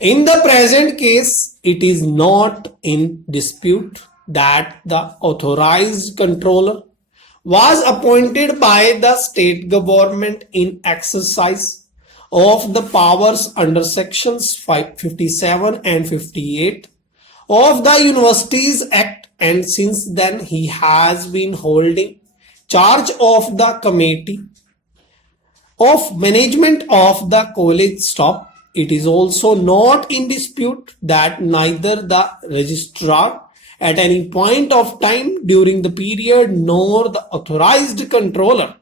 In the present case, it is not in dispute that the authorized controller was appointed by the state government in exercise of the powers under sections 57 and 58 of the Universities Act, and since then he has been holding charge of the committee of management of the college stop. It is also not in dispute that neither the registrar at any point of time during the period nor the authorized controller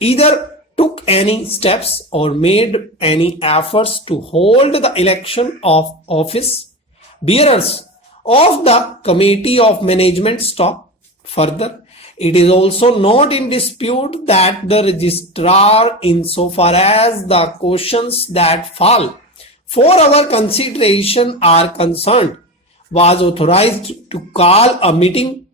either took any steps or made any efforts to hold the election of office bearers of the committee of management stop. Further, it is also not in dispute that the registrar, insofar as the questions that fall for our consideration are concerned, was authorized to call a meeting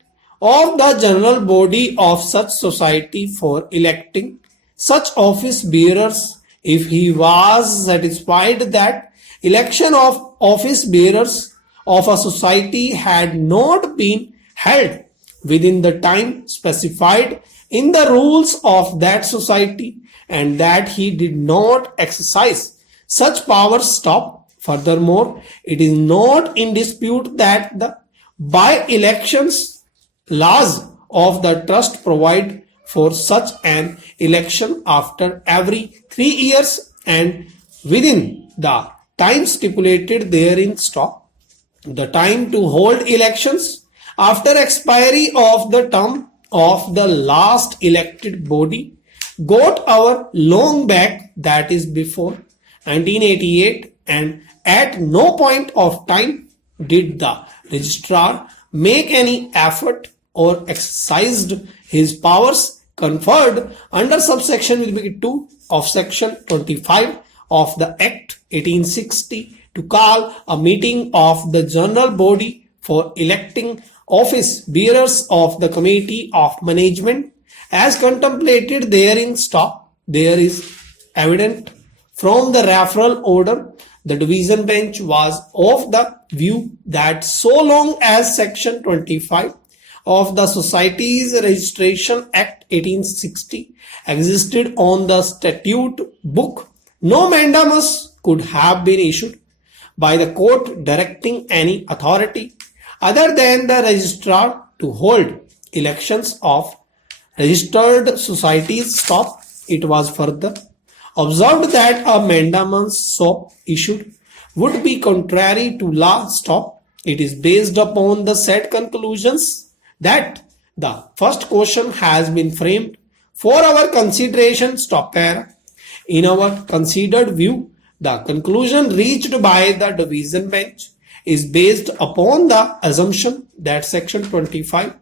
of the general body of such society for electing such office bearers if he was satisfied that election of office bearers of a society had not been held within the time specified in the rules of that society and that he did not exercise such powers stop. Furthermore, it is not in dispute that the by-elections laws of the trust provide for such an election after every 3 years and within the time stipulated therein stop. The time to hold elections after expiry of the term of the last elected body got our long back, that is before 1988, and at no point of time did the registrar make any effort or exercised his powers conferred under subsection 2 of section 25 of the Act 1860 to call a meeting of the general body for electing office bearers of the committee of management as contemplated therein stop. There is evident from the referral order the division bench was of the view that so long as section 25 of the Societies Registration Act 1860 existed on the statute book, no mandamus could have been issued by the court directing any authority other than the registrar to hold elections of registered societies stop. It was further observed that a mandamus so issued would be contrary to law stop. It is based upon the said conclusions that the first question has been framed for our consideration stop para. In our considered view, the conclusion reached by the division bench is based upon the assumption that section 25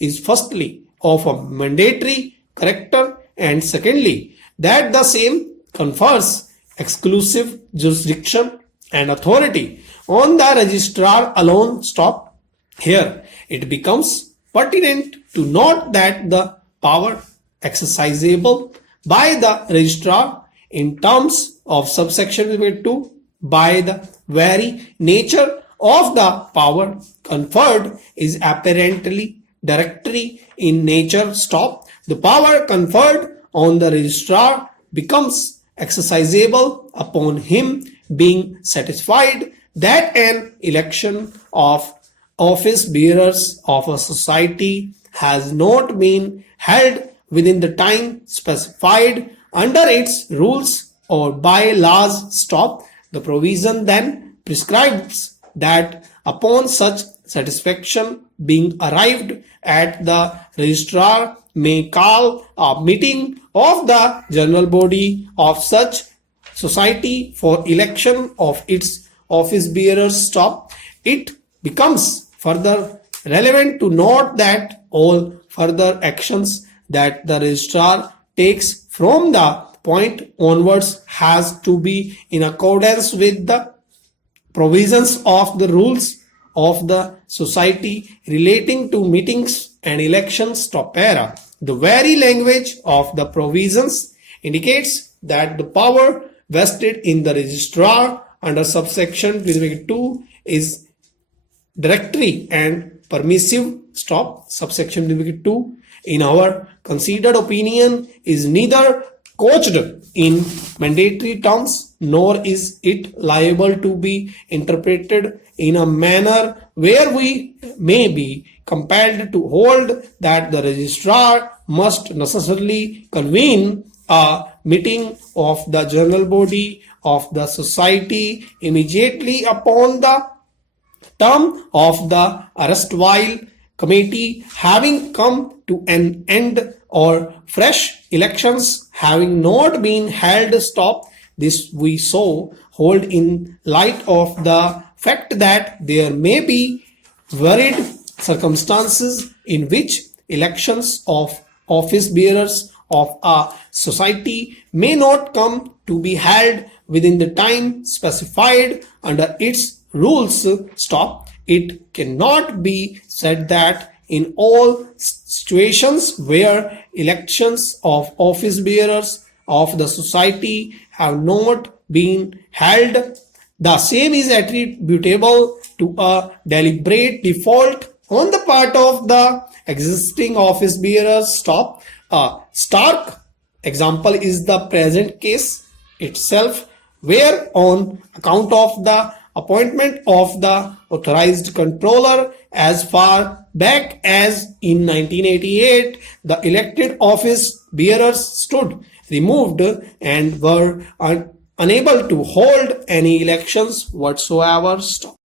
is firstly of a mandatory character and secondly that the same confers exclusive jurisdiction and authority on the registrar alone stop. Here it becomes pertinent to note that the power exercisable by the registrar in terms of subsection 2 by the very nature of the power conferred is apparently directory in nature stop. The power conferred on the registrar becomes exercisable upon him being satisfied that an election of office bearers of a society has not been held within the time specified under its rules or by laws stop. The provision then prescribes that upon such satisfaction being arrived at, the registrar may call a meeting of the general body of such society for election of its office bearers stop. It becomes further relevant to note that all further actions that the registrar takes from the point onwards has to be in accordance with the provisions of the rules of the society relating to meetings and elections stop para. The very language of the provisions indicates that the power vested in the registrar under subsection 2 is directory and permissive. Stop. Subsection 2 in our considered opinion is neither couched in mandatory terms nor is it liable to be interpreted in a manner where we may be compelled to hold that the registrar must necessarily convene a meeting of the general body of the society immediately upon the term of the erstwhile committee having come to an end or fresh elections having not been held. Stop. This we so hold in light of the fact that there may be varied circumstances in which elections of office bearers of a society may not come to be held within the time specified under its rules. Stop. It cannot be said that in all situations where elections of office bearers of the society have not been held, the same is attributable to a deliberate default on the part of the existing office bearers. Stop. A stark example is the present case itself, where on account of the appointment of the authorized controller as far back as in 1988, the elected office bearers stood removed and were unable to hold any elections whatsoever. Stop.